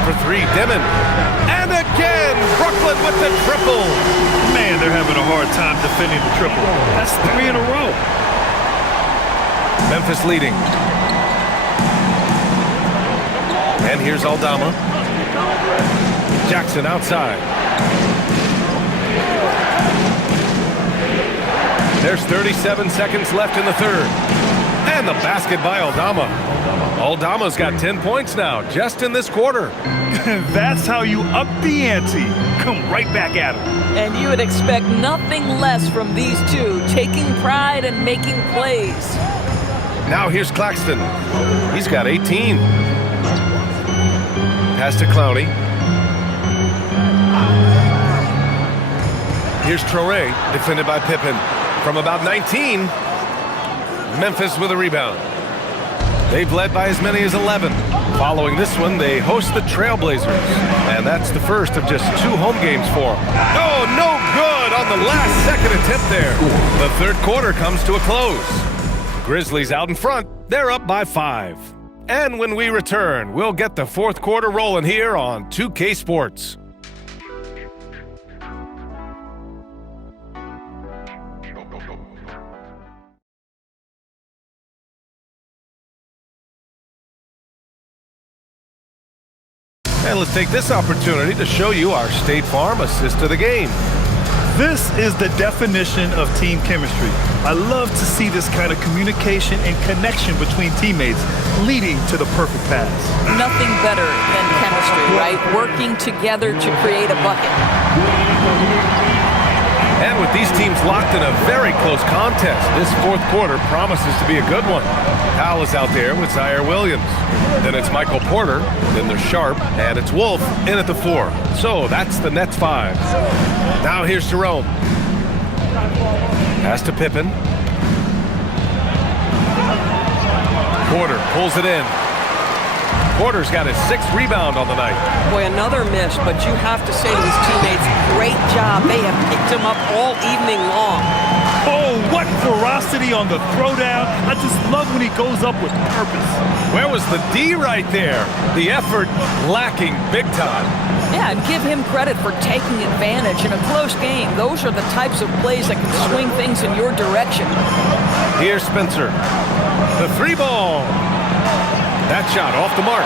For 3, Demon. And again, Brooklyn with the triple. Man, they're having a hard time defending the triple. That's 3 in a row. Memphis leading. And here's Aldama. Jackson outside. There's 37 seconds left in the third. And the basket by Aldama. Aldama's got 10 points now, just in this quarter. That's how you up the ante. Come right back at him. And you would expect nothing less from these two, taking pride and making plays. Now here's Claxton. He's got 18. Pass to Clowney. Here's Traore, defended by Pippen. From about 19, Memphis with a rebound. They've led by as many as 11. Following this one, they host the Trailblazers. And that's the first of just 2 home games for them. Oh, no good on the last second attempt there. The third quarter comes to a close. Grizzlies out in front. They're up by 5. And when we return, we'll get the fourth quarter rolling here on 2K Sports. And let's take this opportunity to show you our State Farm assist of the game. This is the definition of team chemistry. I love to see this kind of communication and connection between teammates leading to the perfect pass. Nothing better than chemistry, right? Working together to create a bucket. And with these teams locked in a very close contest, this fourth quarter promises to be a good one. Powell is out there with Zaire Williams. Then it's Michael Porter. Then there's Sharp. And it's Wolf in at the 4. So that's the Nets 5. Now here's Jerome. Pass to Pippen. Porter pulls it in. Porter's got his 6th rebound on the night. Boy, another miss, but you have to say to his teammates, great job. They have picked him up all evening long. Oh, what ferocity on the throwdown. I just love when he goes up with purpose. Where was the D right there? The effort lacking big time. Yeah, and give him credit for taking advantage in a close game. Those are the types of plays that can swing things in your direction. Here's Spencer. The 3-ball. That shot off the mark.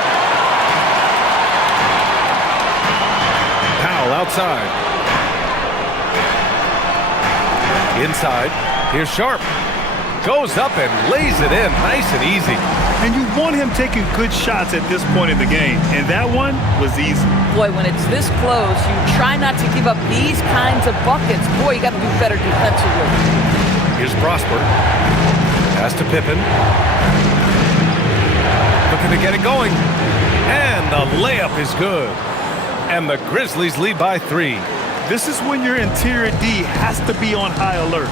Powell outside. Inside. Here's Sharp. Goes up and lays it in nice and easy. And you want him taking good shots at this point in the game. And that one was easy. Boy, when it's this close, you try not to give up these kinds of buckets. Boy, you got to do better defensively. Here's Prosper. Pass to Pippen. Looking to get it going. And the layup is good. And the Grizzlies lead by 3. This is when your interior D has to be on high alert.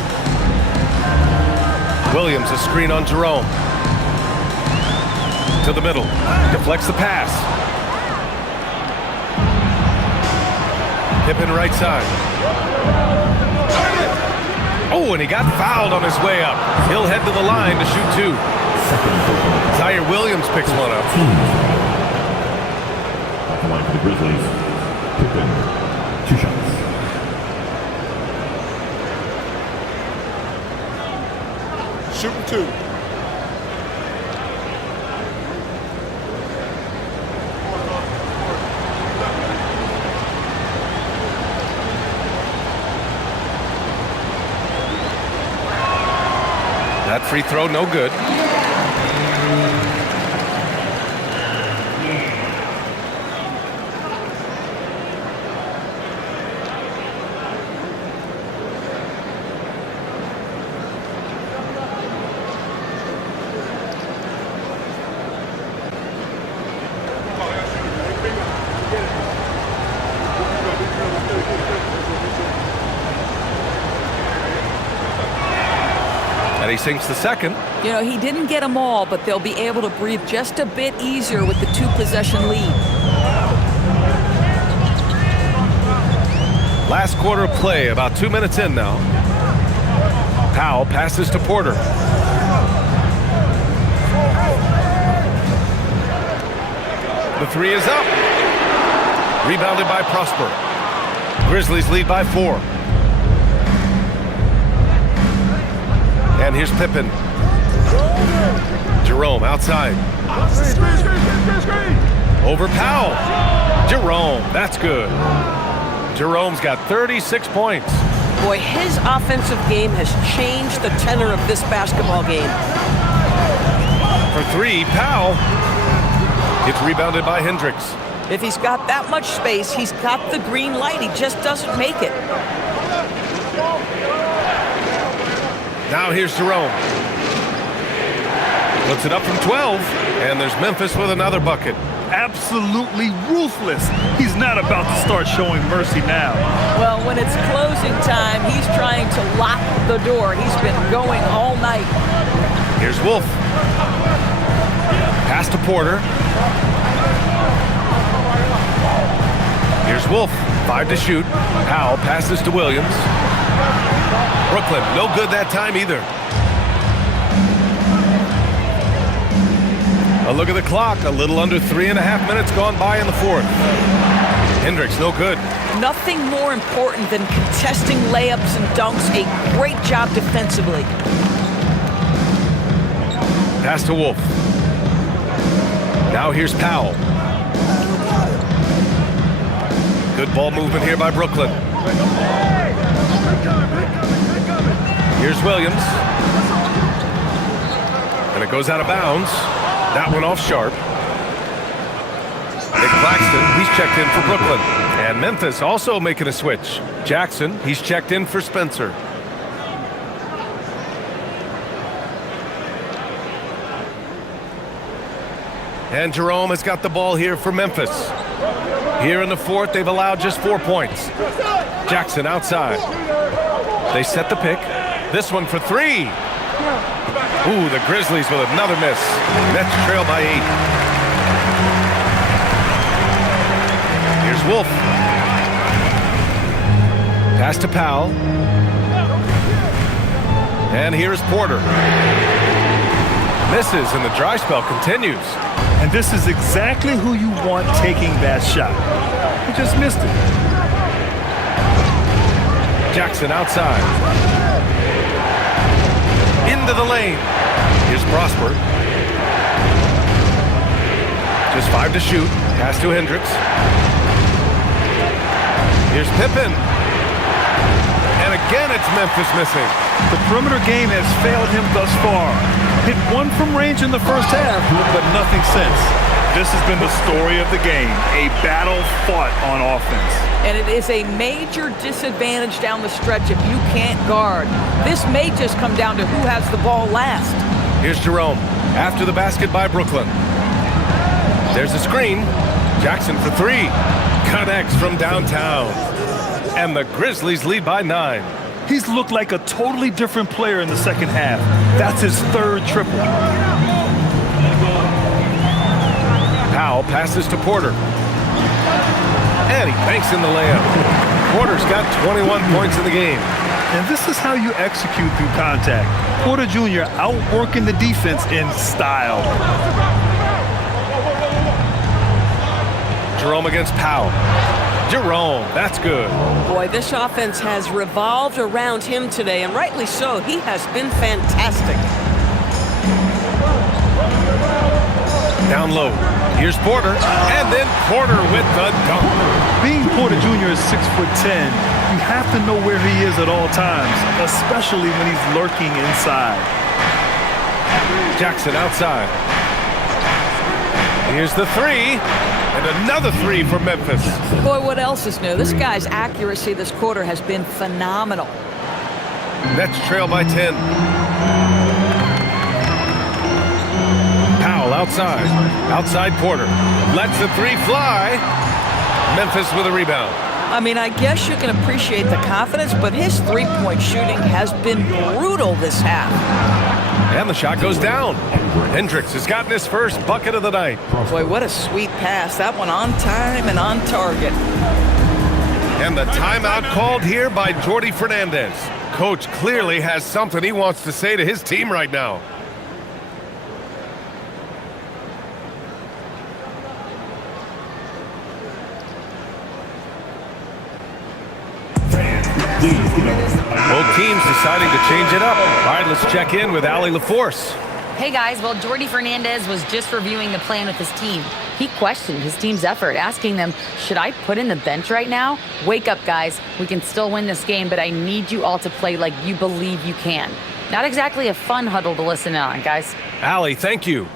Williams, a screen on Jerome. To the middle. Deflects the pass. Pippen right side. Oh, and he got fouled on his way up. He'll head to the line to shoot 2. Zaire Williams picks one up. Off the line for the Grizzlies. Pippen, 2 shots. Shooting 2. That free throw, no good. And he sinks the second. You know, he didn't get them all, but they'll be able to breathe just a bit easier with the 2-possession lead. Last quarter of play, about 2 minutes in now. Powell passes to Porter. The 3 is up. Rebounded by Prosper. Grizzlies lead by 4. And here's Pippen. Jerome outside. Over Powell. Jerome, that's good. Jerome's got 36 points. Boy, his offensive game has changed the tenor of this basketball game. For 3, Powell. It's rebounded by Hendricks. If he's got that much space, he's got the green light. He just doesn't make it. Now here's Jerome. Puts it up from 12, and there's Memphis with another bucket. Absolutely ruthless. He's not about to start showing mercy now. Well, when it's closing time, he's trying to lock the door. He's been going all night. Here's Wolf. Pass to Porter. Here's Wolf. 5 to shoot. Powell passes to Williams. Brooklyn, no good that time either. A look at the clock. A little under 3.5 minutes gone by in the 4th. Hendricks, no good. Nothing more important than contesting layups and dunks. A great job defensively. Pass to Wolf. Now here's Powell. Good ball movement here by Brooklyn. Here's Williams. And it goes out of bounds. That one off Sharp. Nick Claxton, he's checked in for Brooklyn. And Memphis also making a switch. Jackson, he's checked in for Spencer. And Jerome has got the ball here for Memphis. Here in the 4th, they've allowed just 4 points. Jackson outside. They set the pick. This one for 3. Ooh, the Grizzlies with another miss. Nets trail by 8. Here's Wolf. Pass to Powell. And here's Porter. Misses, and the dry spell continues. And this is exactly who you want taking that shot. He just missed it. Jackson outside. Into the lane. Here's Prosper. Just 5 to shoot. Pass to Hendricks. Here's Pippen. And again, it's Memphis missing. The perimeter game has failed him thus far. Hit one from range in the first half, but nothing since. This has been the story of the game, a battle fought on offense. And it is a major disadvantage down the stretch if you can't guard. This may just come down to who has the ball last. Here's Jerome. After the basket by Brooklyn. There's a screen. Jackson for 3. Connects from downtown. And the Grizzlies lead by 9. He's looked like a totally different player in the second half. That's his third triple. Powell passes to Porter. And he banks in the layup. Porter's got 21 points in the game. And this is how you execute through contact. Porter Jr. outworking the defense in style. Jerome against Powell. Jerome, that's good. Boy, this offense has revolved around him today, and rightly so. He has been fantastic. Down low. Here's Porter, and then Porter with the dunk. Being Porter Jr. is 6'10", you have to know where he is at all times, especially when he's lurking inside. Jackson outside. Here's the 3. And another 3 for Memphis. Boy, what else is new? This guy's accuracy this quarter has been phenomenal. Nets trail by 10. Powell outside. Outside Porter. Lets the 3 fly. Memphis with a rebound. I mean, I guess you can appreciate the confidence, but his three-point shooting has been brutal this half. And the shot goes down. Hendricks has gotten his first bucket of the night. Boy, what a sweet pass. That one on time and on target. And the timeout called here by Jordi Fernandez. Coach clearly has something he wants to say to his team right now. Both teams deciding to change it up. All right, let's check in with Allie LaForce. Hey guys, well, Jordi Fernandez was just reviewing the plan with his team. He questioned his team's effort, asking them, should I put in the bench right now? Wake up, guys. We can still win this game, but I need you all to play like you believe you can. Not exactly a fun huddle to listen on, guys. Allie, thank you.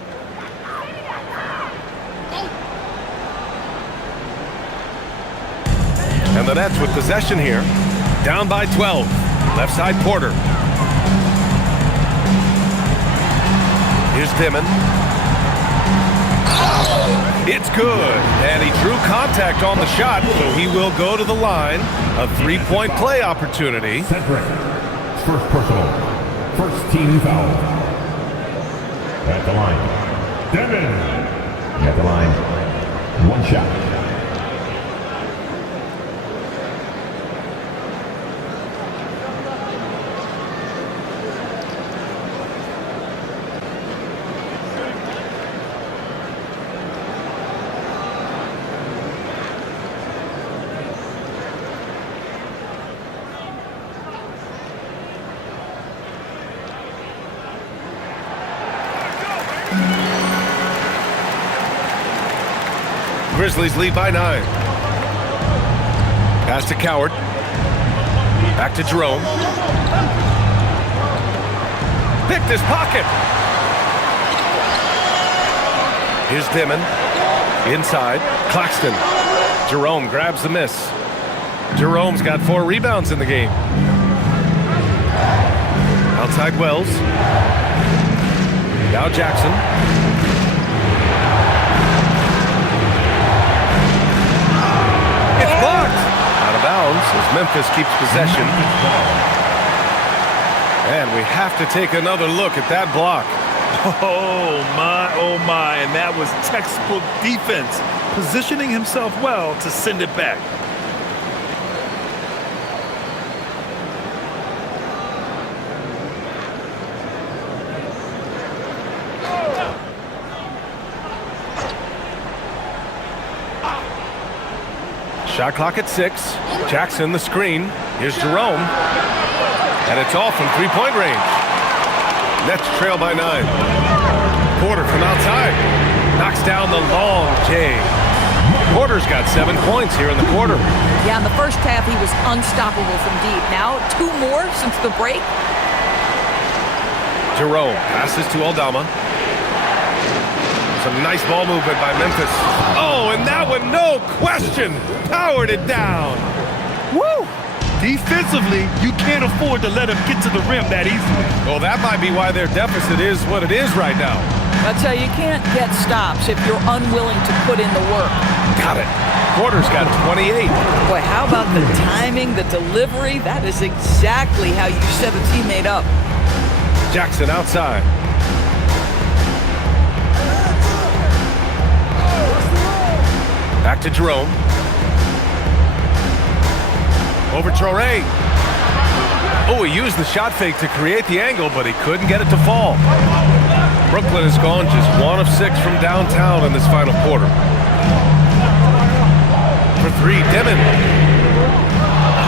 And the Nets with possession here. Down by 12. Left side Porter. Here's Dimon. It's good. And he drew contact on the shot, so he will go to the line. A three-point play opportunity. Cedric, first personal, first team foul. At the line, Devin. At the line, one shot. Grizzlies lead by 9. Pass to Coward. Back to Jerome. Picked his pocket. Here's Dimon. Inside. Claxton. Jerome grabs the miss. Jerome's got 4 rebounds in the game. Outside Wells. Now Jackson. It's blocked. Out of bounds as Memphis keeps possession. And we have to take another look at that block. Oh my, and that was textbook defense, positioning himself well to send it back. Shot clock at 6. Jackson the screen. Here's Jerome. And it's all from three-point range. Nets trail by 9. Porter from outside. Knocks down the long J. Porter's got 7 points here in the quarter. Yeah, in the first half, he was unstoppable from deep. Now, 2 more since the break. Jerome passes to Aldama. Some nice ball movement by Memphis. Oh, and that one, no question, powered it down. Woo! Defensively, you can't afford to let him get to the rim that easily. Well, that might be why their deficit is what it is right now. I'll tell you, you can't get stops if you're unwilling to put in the work. Got it. Porter's got 28. Boy, how about the timing, the delivery? That is exactly how you set a teammate up. Jackson outside. Back to Jerome. Over Traoré. Oh, he used the shot fake to create the angle, but he couldn't get it to fall. Brooklyn has gone just 1 of 6 from downtown in this final quarter. For 3, Demon.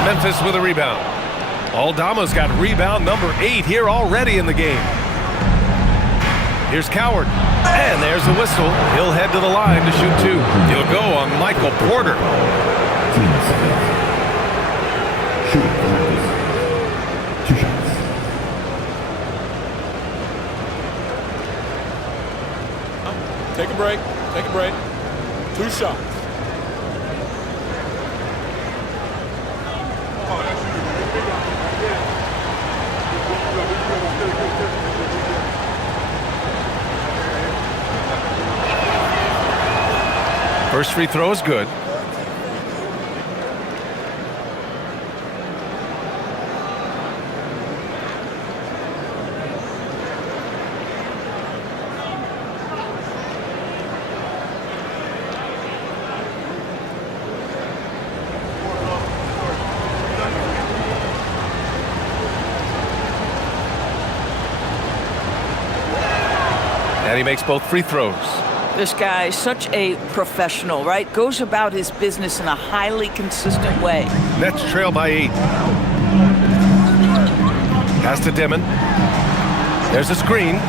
Memphis with a rebound. Aldama's got rebound number 8 here already in the game. Here's Coward. And there's the whistle. He'll head to the line to shoot 2. He'll go on Michael Porter. Shooting for Memphis. 2 shots. Take a break. Take a break. 2 shots. First free throw is good. And he makes both free throws. This guy is such a professional, right? Goes about his business in a highly consistent way. Nets trail by 8. Pass to Demon. There's a screen.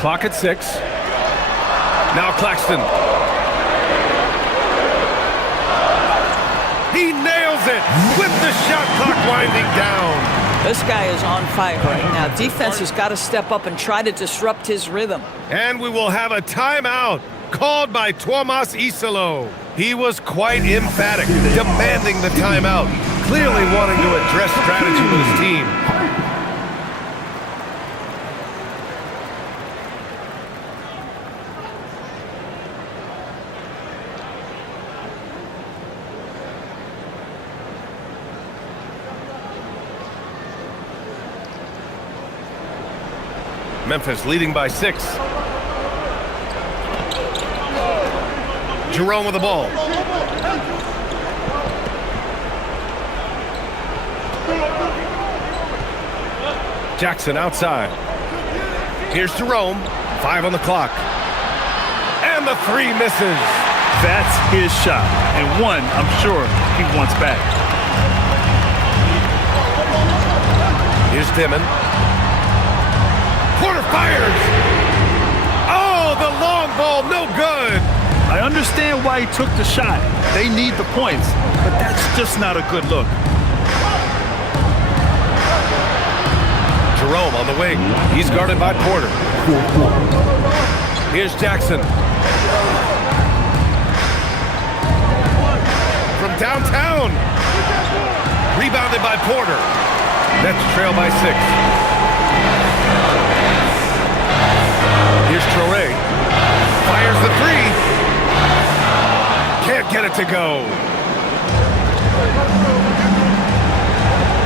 Clock at 6. Now Claxton. He nails it with the shot clock winding down. This guy is on fire right now. Defense has got to step up and try to disrupt his rhythm. And we will have a timeout called by Tuomas Isalo. He was quite emphatic, demanding the timeout, clearly wanting to address strategy with his team. Memphis leading by 6. Jerome with the ball. Jackson outside. Here's Jerome. 5 on the clock. And the 3 misses. That's his shot, and one I'm sure he wants back. Here's Demon. Porter fires. Oh, the long ball, no good. I understand why he took the shot. They need the points, but that's just not a good look. Jerome on the wing. He's guarded by Porter. Here's Jackson. From downtown. Rebounded by Porter. Nets trail by 6. Here's Traoré. Fires the 3. Can't get it to go.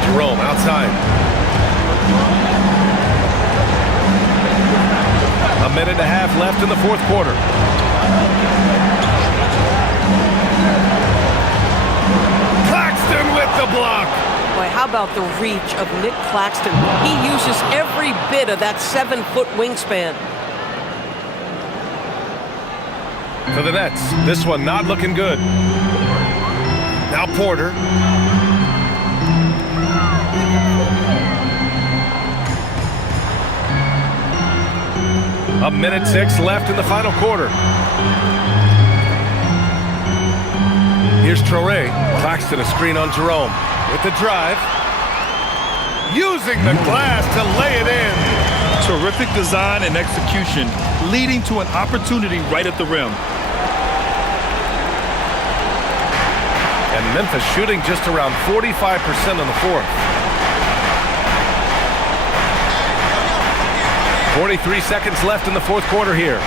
Jerome outside. A minute and a half left in the fourth quarter. Claxton with the block. Boy, how about the reach of Nick Claxton? He uses every bit of that 7-foot wingspan. For the Nets, this one not looking good. Now Porter. A minute 6 left in the final quarter. Here's Traore. Claxton a screen on Jerome. With the drive. Using the glass to lay it in. Terrific design and execution, leading to an opportunity right at the rim. And Memphis shooting just around 45% in the fourth. 43 seconds left in the fourth quarter here.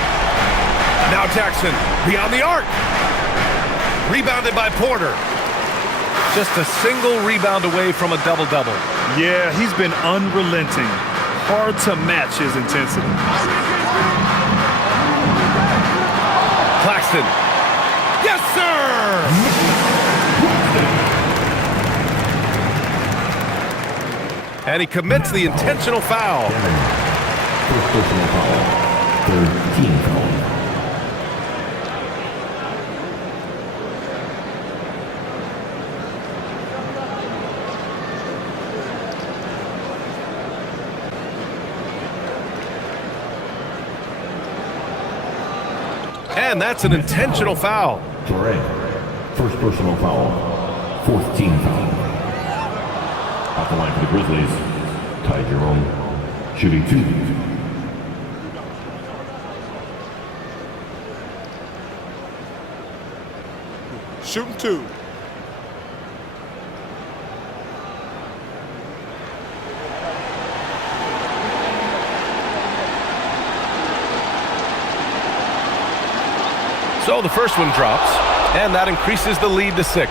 Now Jackson beyond the arc. Rebounded by Porter. Just a single rebound away from a double-double. Yeah, he's been unrelenting. Hard to match his intensity. Claxton. Yes, sir! And he commits the intentional foul. First personal foul. Third team foul. And that's an intentional foul. Correct. First personal foul. Fourth team foul. Off the line for the Grizzlies. Ty Jerome. Shooting 2. Shooting 2. So the first one drops, and that increases the lead to 6.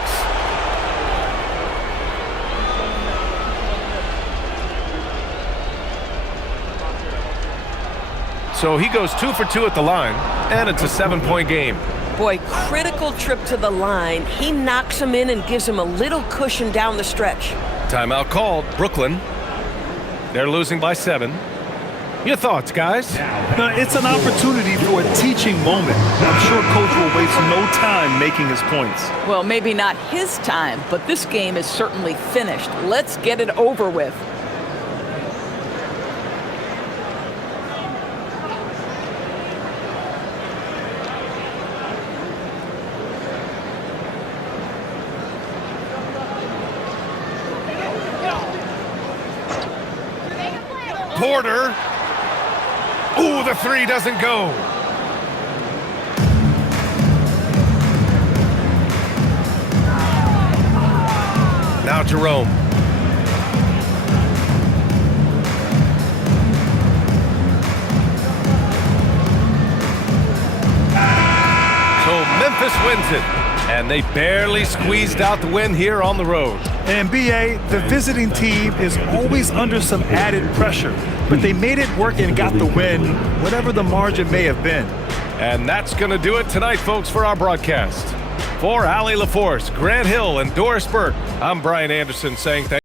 So he goes 2 for 2 at the line, and it's a 7-point game. Boy, critical trip to the line. He knocks him in and gives him a little cushion down the stretch. Timeout called. Brooklyn. They're losing by 7. Your thoughts, guys? Now, it's an opportunity for a teaching moment. I'm sure Coach will waste no time making his points. Well, maybe not his time, but this game is certainly finished. Let's get it over with. Porter. Ooh, the 3 doesn't go. Now Jerome. So Memphis wins it, and they barely squeezed out the win here on the road. And BA, the visiting team is always under some added pressure, but they made it work and got the win, whatever the margin may have been. And that's going to do it tonight, folks, for our broadcast. For Allie LaForce, Grant Hill, and Doris Burke, I'm Brian Anderson saying thank you.